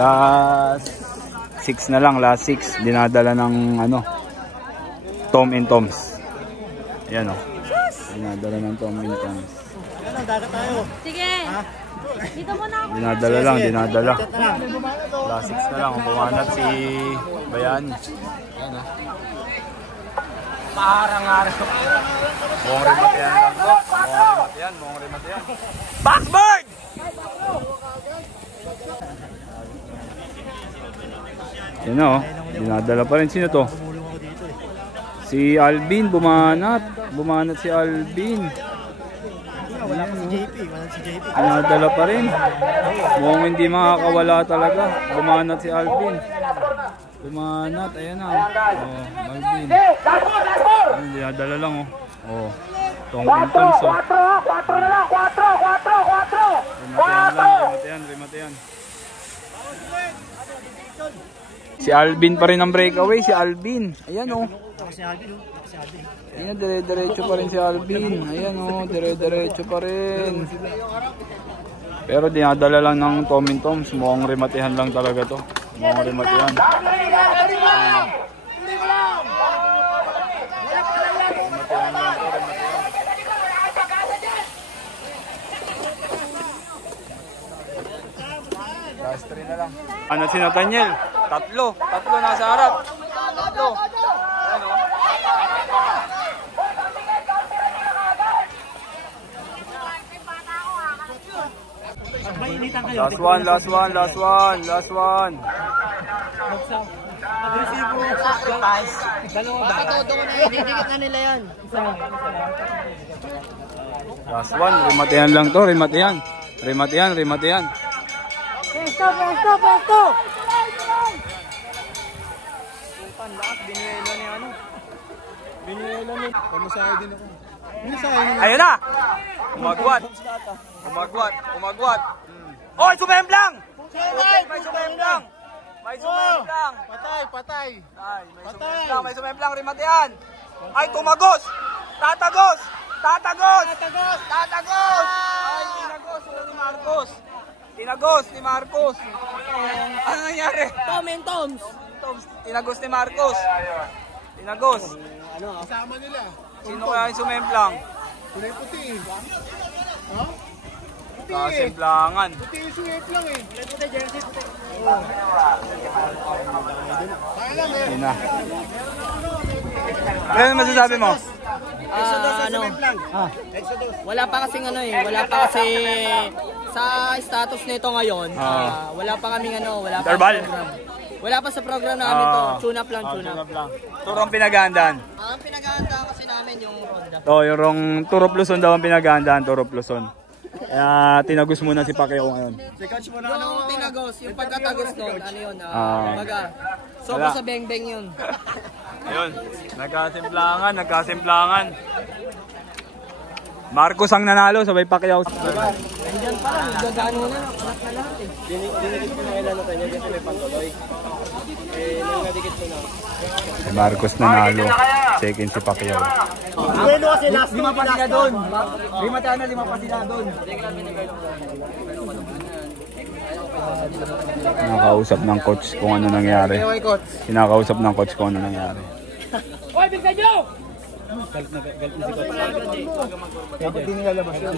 Last 6 na lang, last 6. Dinadala ng ano, Tom and Toms. Ayan o. Dinadala ng Tom and Toms. Sige. Dito muna ako. Dinadala lang, dinadala. Last 6 na lang. Bumanat si Bayani. Ayan o. Parang araw. Mong remat yan lang to. Mong remat yan. Backbird! Yan o. Dinadala pa rin. Sino to? Si Alvin. Bumanat. Bumanat si Alvin. Dinadala pa rin. Mukhang hindi makakawala talaga. Bumanat si Alvin. Bumanat. Ayan na. Oh, Alvin. Ayan, dinadala lang o. Oh. Tong Intons o. Remate yan. Si Alvin pa rin ang breakaway. Si Alvin. Ayan o. Ayan, dire-diretso pa rin si Alvin. Ayan o, dire-diretso pa rin. Pero dinadala lang ng Tom and Toms. Mukhang rematehan lang talaga to. Mukhang rematehan. Last 3 na lang. Ano si Nathaniel? Tatlo nasa harap. Tatlo. Ayan o. Last one. Agresibo. Bakit todo na didikit na nila yan? Last one, rematehan lang to, rematehan. Pesto. Lakas, binuela ni ano? Binuela ni... Pamasahe din ako. Ayun na! Umagwat. Oy, sumemblang! May sumemblang! Patay! May sumemblang, rematehan! Ay, tumagos! Tatagos! Ay, tinagos ni Marcos! Ano nangyari? Tom and Toms. Tinagos ni Marcos! Kasama nila. Sino kaya yung sumemplang? Kulay puti eh. Ha? Puti eh. Kasemplangan. Puti yung suwet lang eh. Puti jersey. Sina. Ano masasabi mo? Wala pa kasing sa status nito ngayon. Wala pa kaming wala pa sa program namin to. Tune up lang. Turong pinagandaan. Ang pinagandaan kasi namin yung Honda. Yung Turop Luzon daw ang pinagandaan, Turop Luzon. Kaya tinagos muna si Pacquiao ngayon. Yung tinagos, yung pagkatagos nun, ano yun? Sobo sa beng-beng yun. Ayun, nagkasimplangan. Marcos ang nanalo, sabay Pacquiao. Nandiyan pa lang, gagano na lahat eh. Dinikit ko na kailan natin yan kasi may pantuloy. Nung nadikit ko na. Marcos nanalo, second si Pacquiao. Bueno kasi last Lima pa sila doon. Lima pa sila doon. Kinakausap ng coach kung ano nangyari. Hoy, bigyan nyo! Galit na si Coach. Dapat di nilalabas yun.